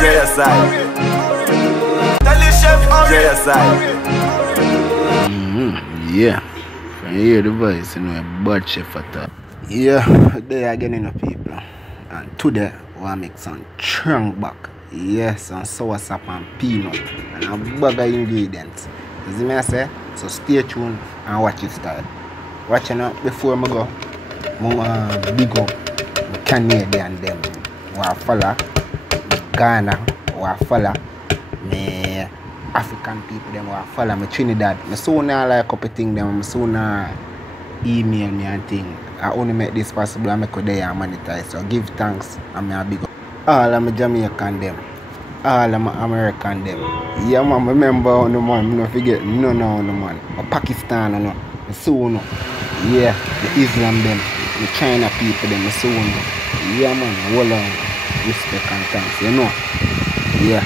Riverside. Riverside. Yeah. From here the voice, you know, a bad chef at that. Yeah, there again, you know, people. And today, we'll make some chunk back. Yes, some SourSop and peanut. And a bag of ingredients. You see me I say? So stay tuned and watch it start. Watching up before I go, I big up my Canadian them. I follow Ghana, I follow me African people them, I follow me Trinidad. I soon like a couple things them, I soon email me and thing. I only make this possible and make it there and monetize. So give thanks and I big up all of my Jamaican them, all of my American them. Yeah man, remember on the man, I don't forget none on the man. Pakistan and soon. Yeah, the Islam them, the China people them, soon. Yeah man, hold on, respect and thanks, you know. Yeah.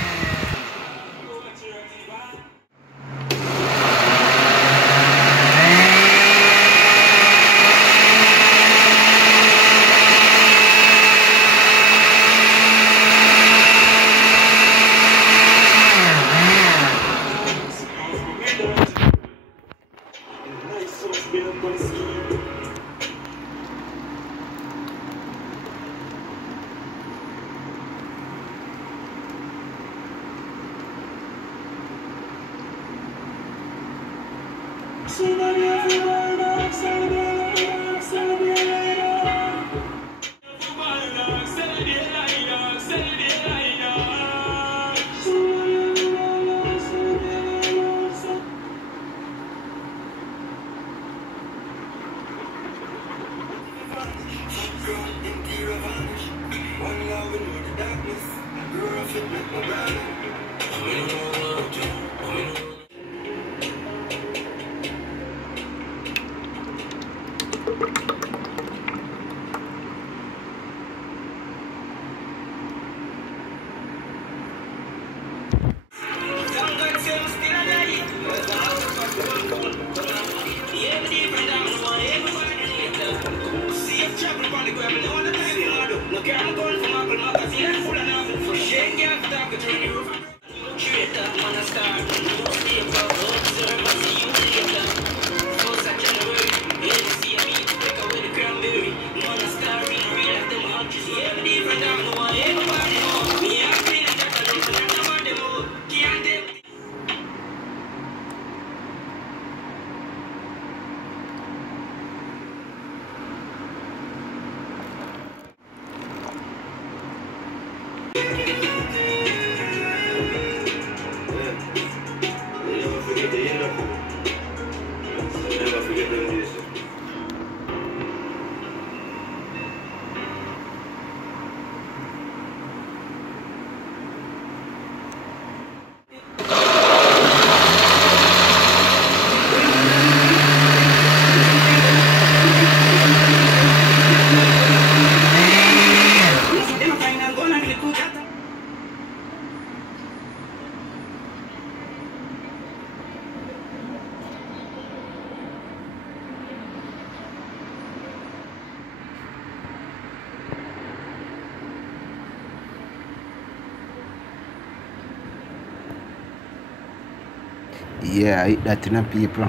Yeah, that in people.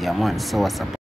Yeah man, SourSop.